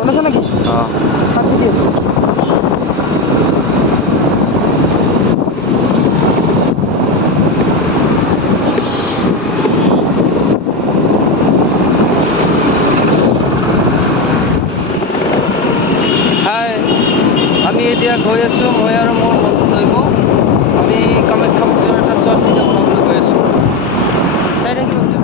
বনাইছে নেকি? কাটি দিয়ে হাই, আমি এতিয়া গৈ আছোঁ। মই আৰু মোৰ বন্ধু দৈব আমি কামাখ্যা মন্দিৰৰ এটা শ্বৰ্ট ভিডিঅ' বনাবলৈ গৈ আছোঁ। চাই থাকিব ভিডিঅ'।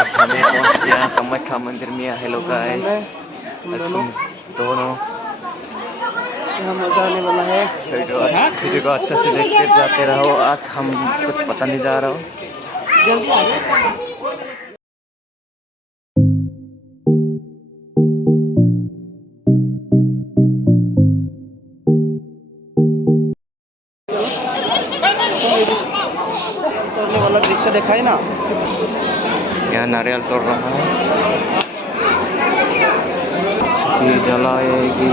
अब हमें पहुंच गया कामाख्या मंदिर में। हेलो गाइस, दोनों मजा आने वाला है। वीडियो को अच्छा से देखते जाते रहो। आज हम कुछ पता नहीं जा रहा हूँ। जल्दी आ जाओ। तोड़ने वाला दृश्य देखा है ना। यहाँ नारियल तोड़ रहा है। ये जलाएगी।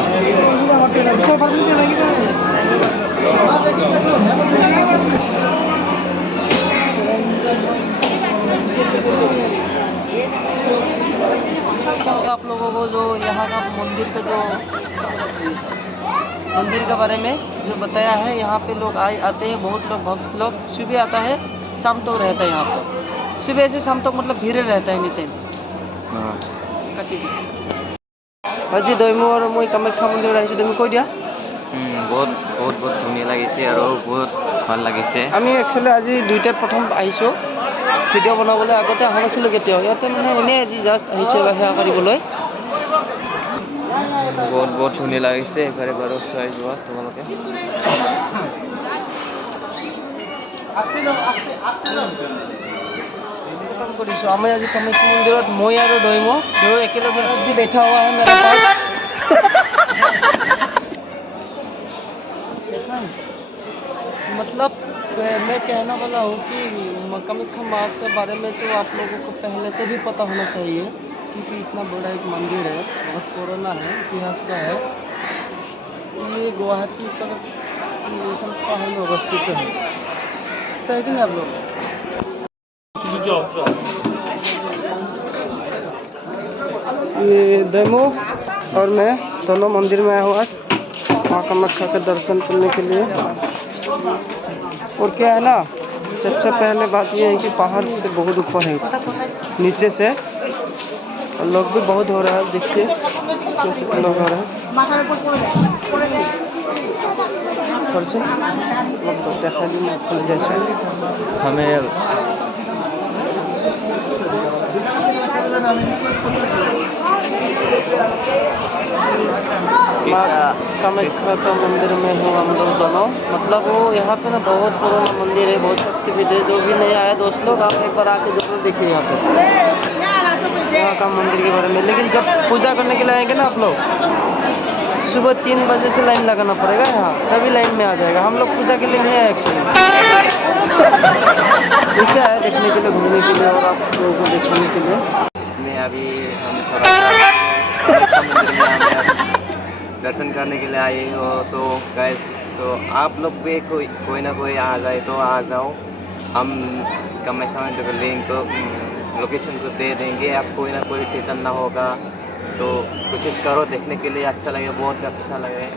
आप लोगों को जो यहाँ का मंदिर के जो मंदिर के बारे में जो बताया है, यहाँ पे लोग आते हैं, बहुत लोग भक्त लोग सुबह आता है, शाम तक रहता है यहाँ पर। सुबह से शाम तक मतलब भीड़ रहता है नितिन। আজি দৈমু আৰু মই কামাখ্যা মন্দিৰত আহিছোঁ। তুমি কৈ দিয়া। বহুত বহুত বহুত ধুনীয়া লাগিছে আৰু বহুত ভাল লাগিছে। আমি একচুৱেলি আজি দুইটাত প্ৰথম আহিছোঁ ভিডিঅ' বনাবলৈ। আগতে অহা নাছিলোঁ কেতিয়াও। ইয়াতে মানে এনেই আজি জাষ্ট আহিছোঁ এবাৰ সেৱা কৰিবলৈ। বহুত বহুত ধুনীয়া লাগিছে। এবাৰে বাৰু চাই যোৱা তোমালোকে। কৰিছোঁ আমি আজি কামাখ্যা মন্দিৰত। মই আৰু দৈমু দুয়ো একেলগে আজি बैठा हुआ है मेरा पास। मतलब मैं कहना वाला हूँ कि कामाख्या माँ के बारे में तो आप लोगों को पहले से भी पता होना चाहिए, क्योंकि इतना बड़ा एक मंदिर है, बहुत पुराना है, इतिहास का है। ये गुवाहाटी पर पहाड़ में अवस्थित है कि नहीं आप लोग? ये दैमू और मैं दोनों मंदिर में आया हूँ आज माँ कामाख्या के दर्शन करने के लिए। और क्या है ना, सबसे पहले बात ये है कि पहाड़ से बहुत ऊपर है, नीचे से, और लोग भी बहुत हो रहा है। देखिए कैसे लोग हो रहे हैं। जैसे हमें कामाख्या का मंदिर में हूँ हम लोग दोनों। मतलब वो यहाँ पे ना बहुत पुराना मंदिर है, बहुत शक्तिपीठ है। जो भी नहीं आया दोस्त लोग, आप एक बार आके जरूर देखिए यहाँ पे यहाँ का मंदिर के बारे में। लेकिन जब पूजा करने के लिए आएंगे ना आप लोग, सुबह 3 बजे से लाइन लगाना पड़ेगा यहाँ, तभी लाइन में आ जाएगा। हम लोग पूजा के लिए नहीं आए एक्चुअली, ठीक है, देखने के लिए, घूमने के लिए और आप लोगों को देखने के लिए। इसमें अभी हम थोड़ा सा मंदिर में हमें दर्शन करने के लिए आए हो। तो गाइस, तो आप लोग भी कोई ना कोई आ जाए तो आ जाओ। हम कामाख्या मंदिर का लिंक को लोकेशन को दे देंगे। आप कोई ना कोई टेंशन ना होगा, तो कोशिश करो देखने के लिए। अच्छा लगे, बहुत अच्छा लगे।